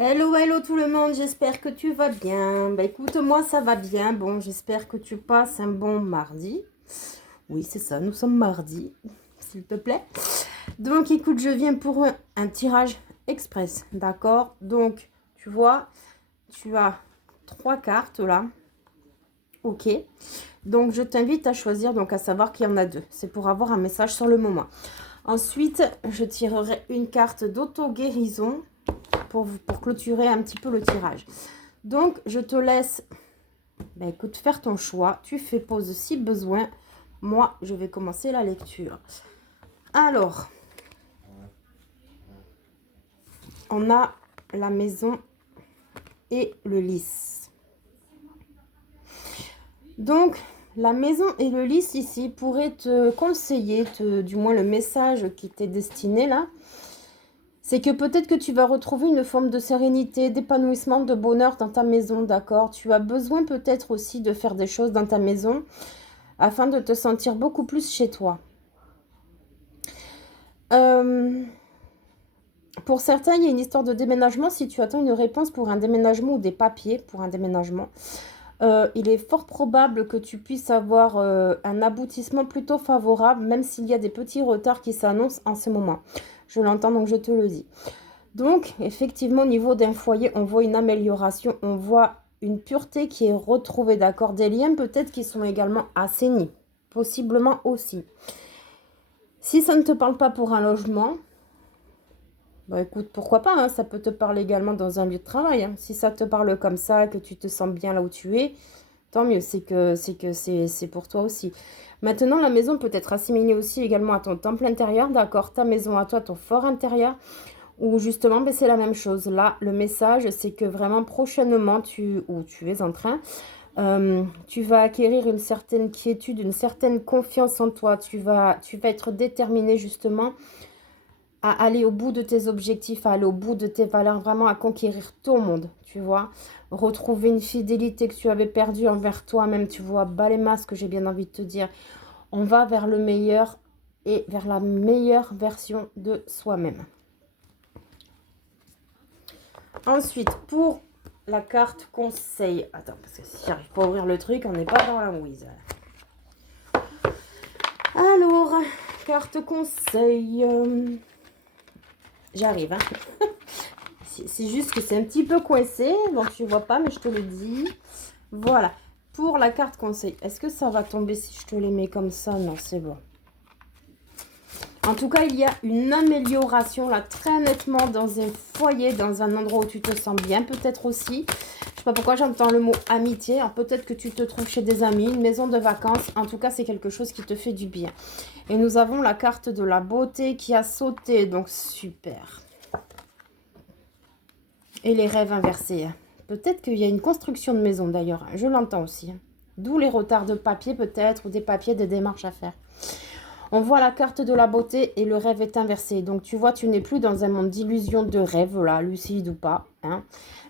Hello, hello tout le monde, j'espère que tu vas bien. Bah écoute, moi ça va bien. Bon, j'espère que tu passes un bon mardi. Oui, c'est ça, nous sommes mardi, s'il te plaît. Donc écoute, je viens pour un tirage express, d'accord? Donc, tu vois, tu as 3 cartes là. Ok. Donc je t'invite à choisir, donc à savoir qu'il y en a 2. C'est pour avoir un message sur le moment. Ensuite, je tirerai une carte d'auto-guérison pour clôturer un petit peu le tirage. Donc, je te laisse, écoute, faire ton choix. Tu fais pause si besoin. Moi, je vais commencer la lecture. Alors, on a la maison et le lys. Donc, la maison et le lys ici pourraient te conseiller, du moins le message qui t'est destiné là, c'est que peut-être que tu vas retrouver une forme de sérénité, d'épanouissement, de bonheur dans ta maison, d'accord? Tu as besoin peut-être aussi de faire des choses dans ta maison afin de te sentir beaucoup plus chez toi. Pour certains, il y a une histoire de déménagement. Si tu attends une réponse pour un déménagement ou des papiers pour un déménagement, il est fort probable que tu puisses avoir un aboutissement plutôt favorable, même s'il y a des petits retards qui s'annoncent en ce moment. Je l'entends, donc je te le dis. Donc, effectivement, au niveau d'un foyer, on voit une amélioration, on voit une pureté qui est retrouvée, d'accord? Des liens peut-être qui sont également assainis, possiblement aussi. Si ça ne te parle pas pour un logement, bah écoute, pourquoi pas, hein, ça peut te parler également dans un lieu de travail. Hein. Si ça te parle comme ça, que tu te sens bien là où tu es, tant mieux, c'est pour toi aussi. Maintenant, la maison peut être assimilée aussi également à ton temple intérieur, d'accord? Ta maison à toi, ton fort intérieur, ou justement, ben, c'est la même chose. Là, le message, c'est que vraiment prochainement, tu es en train, tu vas acquérir une certaine quiétude, une certaine confiance en toi. Tu vas être déterminé justement à aller au bout de tes objectifs, à aller au bout de tes valeurs, vraiment à conquérir ton monde, tu vois. Retrouver une fidélité que tu avais perdue envers toi-même, tu vois. Bas les masques, j'ai bien envie de te dire. On va vers le meilleur et vers la meilleure version de soi-même. Ensuite, pour la carte conseil. Attends, parce que si j'arrive pas à ouvrir le truc, on n'est pas dans la mouise. Alors, carte conseil. J'arrive, hein. C'est juste que c'est un petit peu coincé, donc tu vois pas, mais je te le dis. Voilà. Pour la carte conseil, est-ce que ça va tomber si je te les mets comme ça? Non, c'est bon. En tout cas, il y a une amélioration là très nettement dans un foyer, dans un endroit où tu te sens bien peut-être aussi. Je sais pas pourquoi j'entends le mot amitié. Alors peut-être que tu te trouves chez des amis, une maison de vacances. En tout cas, c'est quelque chose qui te fait du bien. Et nous avons la carte de la beauté qui a sauté, donc super. Et les rêves inversés. Peut-être qu'il y a une construction de maison d'ailleurs. Je l'entends aussi. D'où les retards de papier peut-être, ou des papiers, des démarches à faire. On voit la carte de la beauté et le rêve est inversé. Donc tu vois, tu n'es plus dans un monde d'illusion, de rêve, là, lucide ou pas. Hein.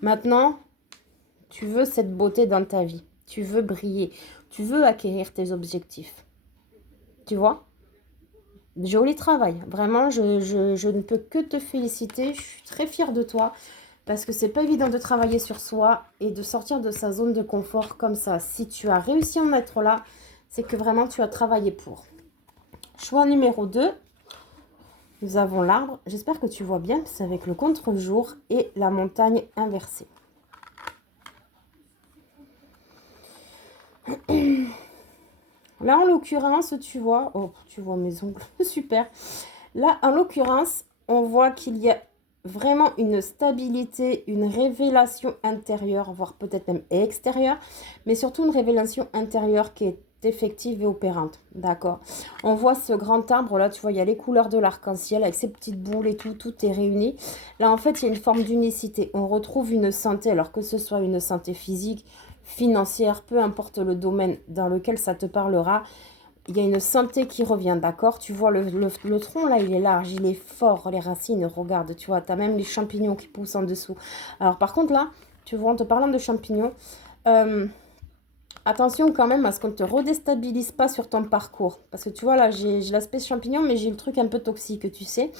Maintenant, tu veux cette beauté dans ta vie. Tu veux briller. Tu veux acquérir tes objectifs. Tu vois? Joli travail. Vraiment, je ne peux que te féliciter. Je suis très fière de toi. Parce que c'est pas évident de travailler sur soi et de sortir de sa zone de confort comme ça. Si tu as réussi à en être là, c'est que vraiment tu as travaillé pour. Choix numéro 2. Nous avons l'arbre. J'espère que tu vois bien. C'est avec le contre-jour et la montagne inversée. Là, en l'occurrence, tu vois... Oh, tu vois mes ongles. Super. Là, en l'occurrence, on voit qu'il y a vraiment une stabilité, une révélation intérieure, voire peut-être même extérieure, mais surtout une révélation intérieure qui est effective et opérante, d'accord? On voit ce grand arbre, là, tu vois, il y a les couleurs de l'arc-en-ciel avec ses petites boules et tout, tout est réuni. Là, en fait, il y a une forme d'unicité. On retrouve une santé, alors que ce soit une santé physique, financière, peu importe le domaine dans lequel ça te parlera, il y a une santé qui revient, d'accord? Tu vois, le tronc, là, il est large, il est fort, les racines, regarde, tu vois, tu as même les champignons qui poussent en dessous. Alors, par contre, là, tu vois, en te parlant de champignons, attention quand même à ce qu'on ne te redéstabilise pas sur ton parcours. Parce que tu vois, là, j'ai l'aspect champignon, mais j'ai le truc un peu toxique, tu sais.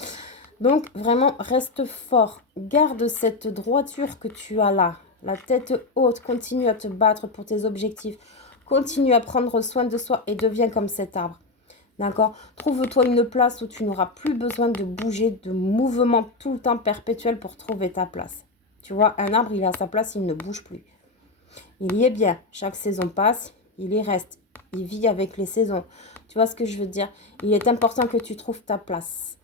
Donc, vraiment, reste fort. Garde cette droiture que tu as là. La tête haute. Continue à te battre pour tes objectifs. Continue à prendre soin de soi et deviens comme cet arbre. D'accord? Trouve-toi une place où tu n'auras plus besoin de bouger, de mouvement tout le temps perpétuel pour trouver ta place. Tu vois, un arbre, il a sa place, il ne bouge plus. Il y est bien. Chaque saison passe, il y reste. Il vit avec les saisons. Tu vois ce que je veux dire? Il est important que tu trouves ta place.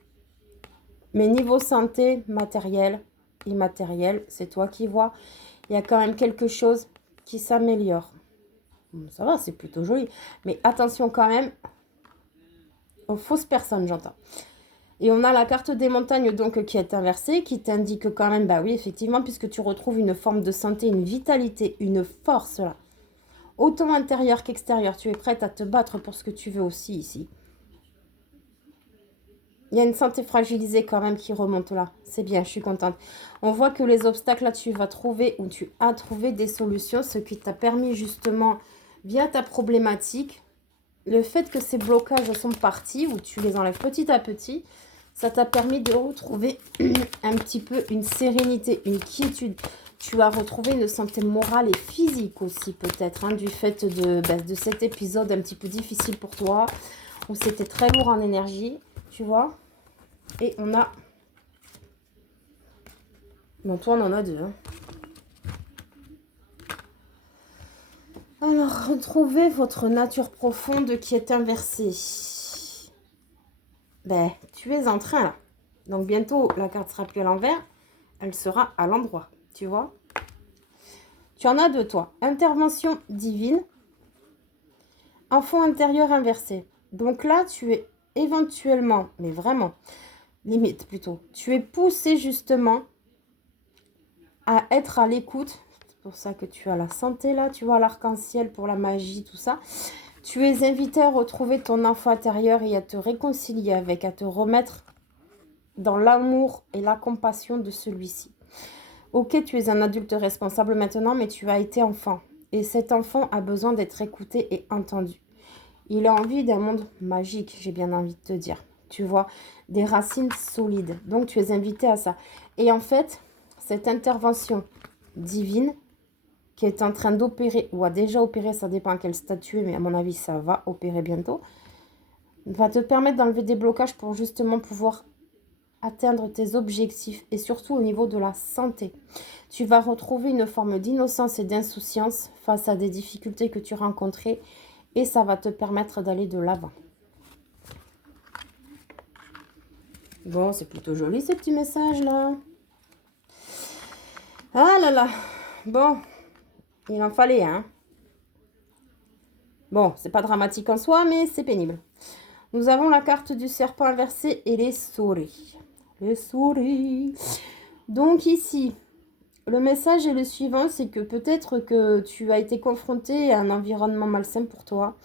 Mais niveau santé, matériel, immatériel, c'est toi qui vois. Il y a quand même quelque chose qui s'améliore. Ça va, c'est plutôt joli. Mais attention quand même aux fausses personnes, j'entends. Et on a la carte des montagnes donc qui est inversée, qui t'indique quand même, bah oui, effectivement, puisque tu retrouves une forme de santé, une vitalité, une force là. Autant intérieure qu'extérieure, tu es prête à te battre pour ce que tu veux aussi ici. Il y a une santé fragilisée quand même qui remonte là. C'est bien, je suis contente. On voit que les obstacles là, tu vas trouver ou tu as trouvé des solutions, ce qui t'a permis justement, via ta problématique, le fait que ces blocages sont partis ou tu les enlèves petit à petit, ça t'a permis de retrouver un petit peu une sérénité, une quiétude. Tu as retrouvé une santé morale et physique aussi peut-être, hein, du fait de cet épisode un petit peu difficile pour toi, où c'était très lourd en énergie, tu vois. Et on a... Bon, toi, on en a deux. Hein. Alors, retrouvez votre nature profonde qui est inversée. Ben, tu es en train, là. Donc, bientôt, la carte sera plus à l'envers. Elle sera à l'endroit, tu vois. Tu en as deux, toi. Intervention divine. Enfant intérieur inversé. Donc là, tu es éventuellement, mais vraiment, limite plutôt, tu es poussé justement à être à l'écoute. C'est pour ça que tu as la santé là, tu vois, l'arc-en-ciel pour la magie, tout ça. Tu es invité à retrouver ton enfant intérieur et à te réconcilier avec, à te remettre dans l'amour et la compassion de celui-ci. Ok, tu es un adulte responsable maintenant, mais tu as été enfant. Et cet enfant a besoin d'être écouté et entendu. Il a envie d'un monde magique, j'ai bien envie de te dire. Tu vois, des racines solides. Donc, tu es invité à ça. Et en fait, cette intervention divine qui est en train d'opérer, ou a déjà opéré, ça dépend à quel statut, mais à mon avis, ça va opérer bientôt, va te permettre d'enlever des blocages pour justement pouvoir atteindre tes objectifs et surtout au niveau de la santé. Tu vas retrouver une forme d'innocence et d'insouciance face à des difficultés que tu rencontrais et ça va te permettre d'aller de l'avant. Bon, c'est plutôt joli ces petits messages là. Ah là là. Bon, il en fallait, hein. Bon, c'est pas dramatique en soi, mais c'est pénible. Nous avons la carte du serpent inversé et les souris. Les souris. Donc ici, le message est le suivant, c'est que peut-être que tu as été confronté à un environnement malsain pour toi,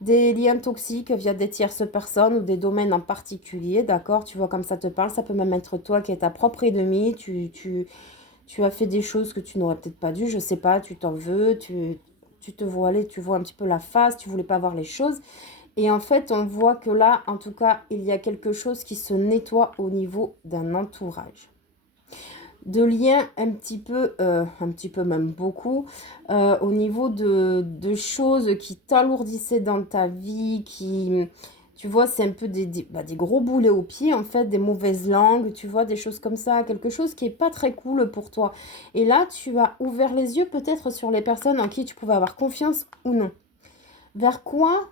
des liens toxiques via des tierces personnes ou des domaines en particulier, d'accord? Tu vois comme ça te parle, ça peut même être toi qui es ta propre ennemie, tu as fait des choses que tu n'aurais peut-être pas dû, je sais pas, tu t'en veux, tu te voilais, tu vois un petit peu la face, tu voulais pas voir les choses. Et en fait, on voit que là, en tout cas, il y a quelque chose qui se nettoie au niveau d'un entourage. De liens un petit peu même beaucoup, au niveau de choses qui t'alourdissaient dans ta vie, qui, tu vois, c'est un peu des gros boulets aux pieds, en fait, des mauvaises langues, tu vois, des choses comme ça, quelque chose qui n'est pas très cool pour toi. Et là, tu as ouvert les yeux peut-être sur les personnes en qui tu pouvais avoir confiance ou non. Vers quoi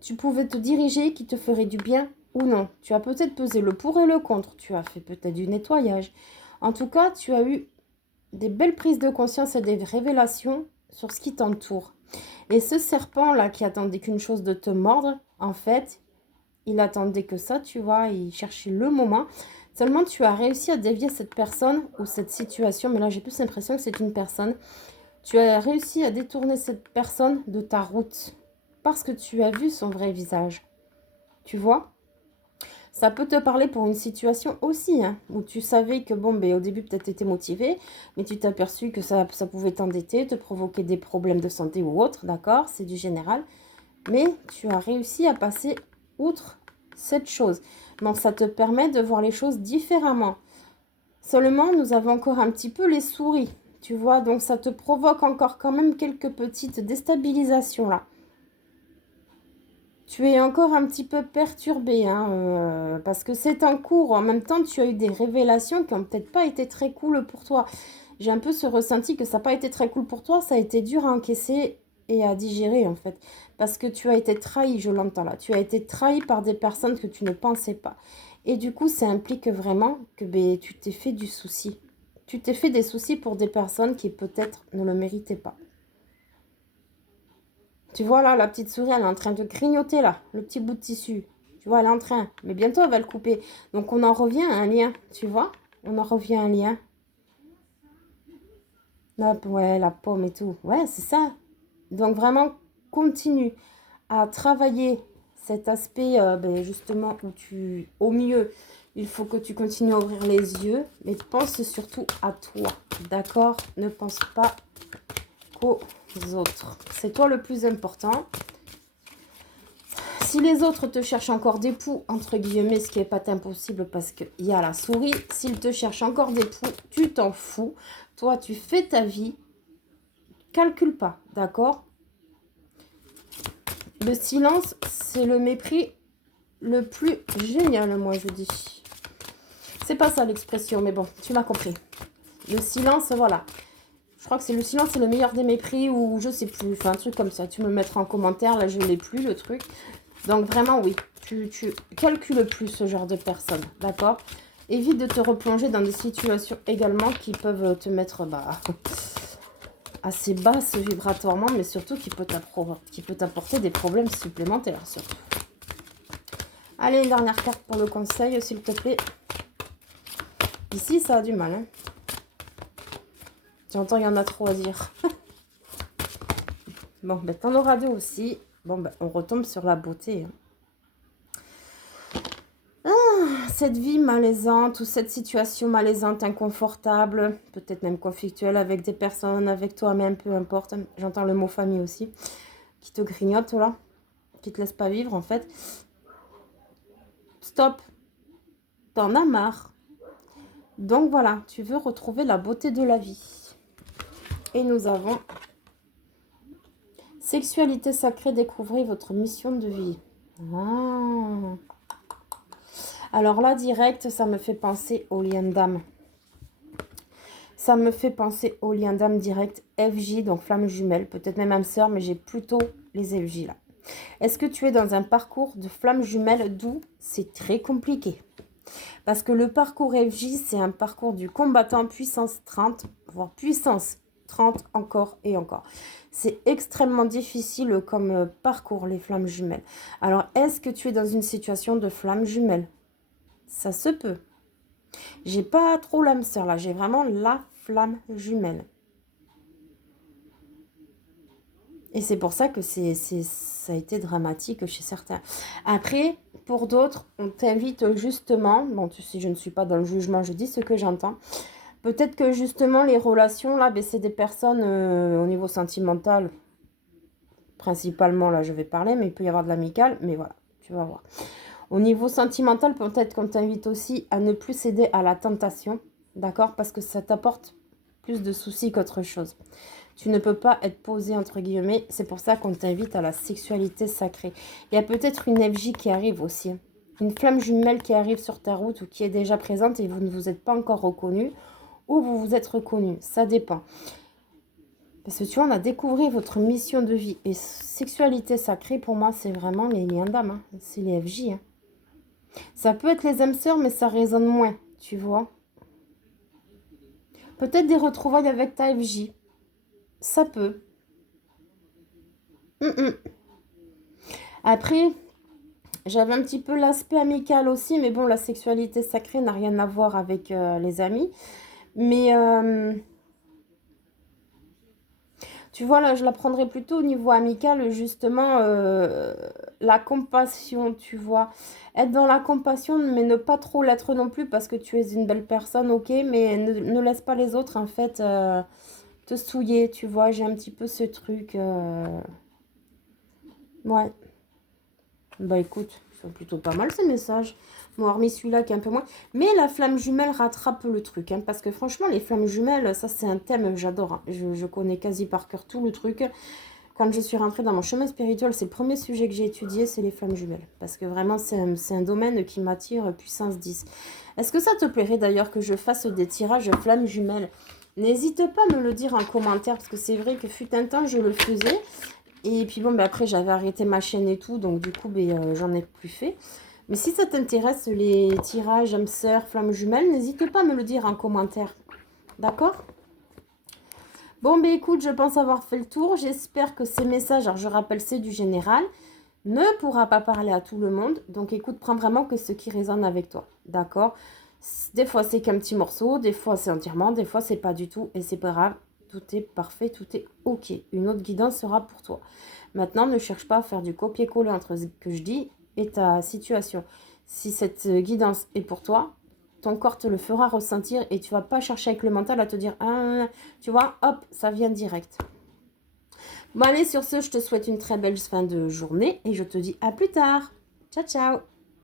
tu pouvais te diriger qui te ferait du bien ou non. Tu as peut-être pesé le pour et le contre. Tu as fait peut-être du nettoyage. En tout cas, tu as eu des belles prises de conscience et des révélations sur ce qui t'entoure. Et ce serpent-là qui attendait qu'une chose de te mordre, en fait, il attendait que ça, tu vois, il cherchait le moment. Seulement, tu as réussi à dévier cette personne ou cette situation, mais là, j'ai plus l'impression que c'est une personne. Tu as réussi à détourner cette personne de ta route parce que tu as vu son vrai visage. Tu vois? Ça peut te parler pour une situation aussi, hein, où tu savais que, bon, ben, au début, peut-être tu étais motivé, mais tu t'es aperçu que ça pouvait t'endetter, te provoquer des problèmes de santé ou autre, d'accord? C'est du général. Mais tu as réussi à passer outre cette chose. Donc, ça te permet de voir les choses différemment. Seulement, nous avons encore un petit peu les souris, tu vois. Donc, ça te provoque encore quand même quelques petites déstabilisations là. Tu es encore un petit peu perturbé, hein, parce que c'est en cours. En même temps, tu as eu des révélations qui n'ont peut-être pas été très cool pour toi. J'ai un peu ce ressenti que ça n'a pas été très cool pour toi. Ça a été dur à encaisser et à digérer, en fait. Parce que tu as été trahi, je l'entends là. Tu as été trahi par des personnes que tu ne pensais pas. Et du coup, ça implique vraiment que ben, tu t'es fait du souci. Tu t'es fait des soucis pour des personnes qui peut-être ne le méritaient pas. Tu vois là, la petite souris, elle est en train de grignoter là, le petit bout de tissu. Tu vois, elle est en train. Mais bientôt, elle va le couper. Donc, on en revient à un lien, tu vois. On en revient à un lien. Hop, ouais, la pomme et tout. Ouais, c'est ça. Donc, vraiment, continue à travailler cet aspect, ben, justement, où tu... Au mieux, il faut que tu continues à ouvrir les yeux. Mais pense surtout à toi, d'accord? Ne pense pas qu'aux autres. C'est toi le plus important. Si les autres te cherchent encore des poux, entre guillemets, ce qui n'est pas impossible parce qu'il y a la souris, s'ils te cherchent encore des poux, tu t'en fous. Toi, tu fais ta vie. Calcule pas, d'accord? Le silence, c'est le mépris le plus génial, moi, je dis. C'est pas ça l'expression, mais bon, tu m'as compris. Le silence, voilà. Je crois que c'est le silence, c'est le meilleur des mépris ou je sais plus. Enfin, un truc comme ça. Tu me le mettras en commentaire. Là, je ne l'ai plus, le truc. Donc, vraiment, oui. Tu calcules plus ce genre de personnes. D'accord? Évite de te replonger dans des situations également qui peuvent te mettre assez basse vibratoirement, mais surtout qui peut t'apporter des problèmes supplémentaires. Surtout. Allez, une dernière carte pour le conseil, s'il te plaît. Ici, ça a du mal. Hein. J'entends, il y en a trop à dire. Bon, ben, t'en auras deux aussi. Bon, ben, on retombe sur la beauté. Hein. Cette vie malaisante ou cette situation malaisante, inconfortable, peut-être même conflictuelle avec des personnes, avec toi-même, peu importe. J'entends le mot famille aussi, qui te grignote là, qui te laisse pas vivre en fait. Stop, t'en as marre. Donc voilà, tu veux retrouver la beauté de la vie. Et nous avons sexualité sacrée, découvrez votre mission de vie. Ah. Alors là, direct, ça me fait penser au lien d'âme. Ça me fait penser au lien d'âme direct FJ, donc flamme jumelle, peut-être même âme sœur, mais j'ai plutôt les FJ là. Est-ce que tu es dans un parcours de flamme jumelle d'où c'est très compliqué? Parce que le parcours FJ, c'est un parcours du combattant puissance 30, voire puissance 30 encore et encore. C'est extrêmement difficile comme parcours, les flammes jumelles. Alors, est-ce que tu es dans une situation de flamme jumelle? Ça se peut. J'ai pas trop l'âme sœur là, j'ai vraiment la flamme jumelle. Et c'est pour ça que ça a été dramatique chez certains. Après, pour d'autres, on t'invite justement, bon, tu sais, je ne suis pas dans le jugement, je dis ce que j'entends. Peut-être que justement, les relations, là, ben, c'est des personnes au niveau sentimental, principalement, là, je vais parler, mais il peut y avoir de l'amical, mais voilà, tu vas voir. Au niveau sentimental, peut-être qu'on t'invite aussi à ne plus céder à la tentation, d'accord? Parce que ça t'apporte plus de soucis qu'autre chose. Tu ne peux pas être posé, entre guillemets. C'est pour ça qu'on t'invite à la sexualité sacrée. Il y a peut-être une FJ qui arrive aussi. Une flamme jumelle qui arrive sur ta route ou qui est déjà présente et vous ne vous êtes pas encore reconnu ou vous vous êtes reconnu. Ça dépend. Parce que tu vois, on a découvert votre mission de vie. Et sexualité sacrée, pour moi, c'est vraiment les liens d'âme. Hein. C'est les FJ. Hein. Ça peut être les âmes sœurs, mais ça résonne moins, tu vois. Peut-être des retrouvailles avec ta FJ. Ça peut. Après, j'avais un petit peu l'aspect amical aussi, mais bon, la sexualité sacrée n'a rien à voir avec les amis. Mais tu vois, là, je la prendrais plutôt au niveau amical, justement, la compassion, tu vois. Être dans la compassion, mais ne pas trop l'être non plus, parce que tu es une belle personne, ok, mais ne laisse pas les autres, en fait, te souiller, tu vois. J'ai un petit peu ce truc. Ouais. Bah écoute, c'est plutôt pas mal ces messages. Bon, hormis celui-là qui est un peu moins. Mais la flamme jumelle rattrape le truc. Hein, parce que franchement, les flammes jumelles, ça c'est un thème, j'adore. Hein. Je connais quasi par cœur tout le truc. Quand je suis rentrée dans mon chemin spirituel, c'est le premier sujet que j'ai étudié, c'est les flammes jumelles. Parce que vraiment, c'est un domaine qui m'attire puissance 10. Est-ce que ça te plairait d'ailleurs que je fasse des tirages flammes jumelles? N'hésite pas à me le dire en commentaire, parce que c'est vrai que fut un temps, je le faisais. Et puis bon, ben après, j'avais arrêté ma chaîne et tout, donc du coup, j'en ai plus fait. Mais si ça t'intéresse, les tirages âme sœur, flammes jumelles, n'hésite pas à me le dire en commentaire. D'accord? Bon, ben écoute, je pense avoir fait le tour. J'espère que ces messages, alors je rappelle, c'est du général, ne pourra pas parler à tout le monde. Donc écoute, prends vraiment que ce qui résonne avec toi. D'accord? Des fois, c'est qu'un petit morceau, des fois, c'est entièrement, des fois, c'est pas du tout. Et c'est pas grave, tout est parfait, tout est OK. Une autre guidance sera pour toi. Maintenant, ne cherche pas à faire du copier-coller entre ce que je dis et ta situation. Si cette guidance est pour toi, ton corps te le fera ressentir et tu vas pas chercher avec le mental à te dire ah, tu vois, hop, ça vient direct. Bon allez, sur ce, je te souhaite une très belle fin de journée et je te dis à plus tard. Ciao, ciao.